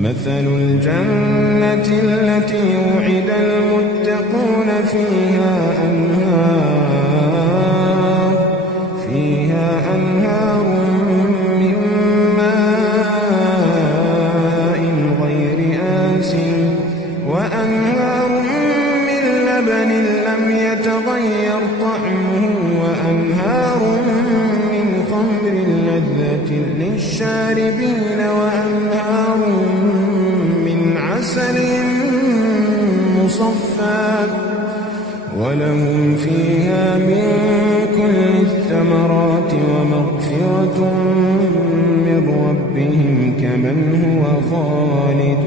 مثل الجنة التي وعد المتقون فيها أنهار من ماء غير آسن وأنهار من لبن لم يتغير طعمه وأنهار من خمر لذة للشاربين وأنهار من عسل مصفى ولهم فيها من كل الثمرات ومغفرة من ربهم كمن هو خالد